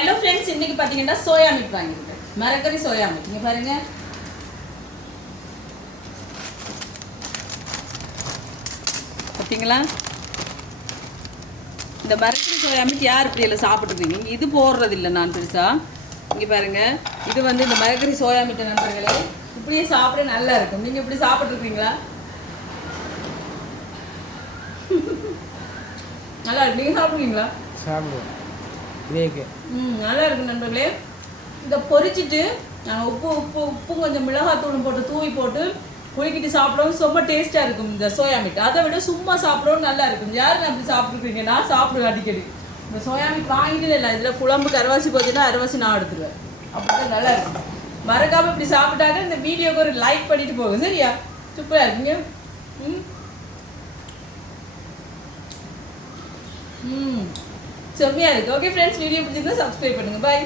Hello friends, இன்னைக்கு பார்த்தீங்கன்னா soya meet வாங்கியிருக்கேன். மரக்கறி சோயா மீட். இங்கே பாருங்க, பார்த்தீங்களா? இந்த மரக்கறி சோயா மீட் யார் இப்படி எல்லாம் சாப்பிட்டுருக்கீங்க? இது போடுறது இல்லை நான் பெருசா. இங்கே பாருங்க, இது வந்து இந்த மரக்கறி சோயா மீட்டை நண்பர்களே இப்படியே சாப்பிட நல்லா இருக்கும். நீங்கள் இப்படி சாப்பிட்ருக்கீங்களா? நல்லா இருக்கு. நீங்கள் சாப்பிடுவீங்களா? சாப்பிடுவோம். நல்லா இருக்கு நண்பர்களே. இதை பொரிச்சிட்டு நாங்கள் உப்பு கொஞ்சம் மிளகாத்தூளும் போட்டு தூவி போட்டு குளிக்கிட்டு சாப்பிடவும் ரொம்ப டேஸ்ட்டாக இருக்கும் இந்த சோயா மீட். அதை விட சும்மா சாப்பிடவும் நல்லா இருக்கும். யாரும் அப்படி சாப்பிட்ருக்கீங்க? நான் சாப்பிடுவேன் அடிக்கடி. இந்த சோயா மீட் வாங்கிட்டு இல்லை, இதில் குழம்புக்கு அரைவாசி போச்சுன்னா அரைவாசி நான் எடுத்துருவேன். அப்படிதான் நல்லா இருக்கும். மறக்காமல் இப்படி சாப்பிட்டாங்க. இந்த வீடியோக்கு ஒரு லைக் பண்ணிட்டு போகும். சரியா? சூப்பராக இருக்குங்க. செம்மையாக இருக்குது. ஓகே ஃப்ரெண்ட்ஸ், வீடியோ பிடிச்சிருந்தா சப்ஸ்கிரைப் பண்ணுங்கள். பாய்.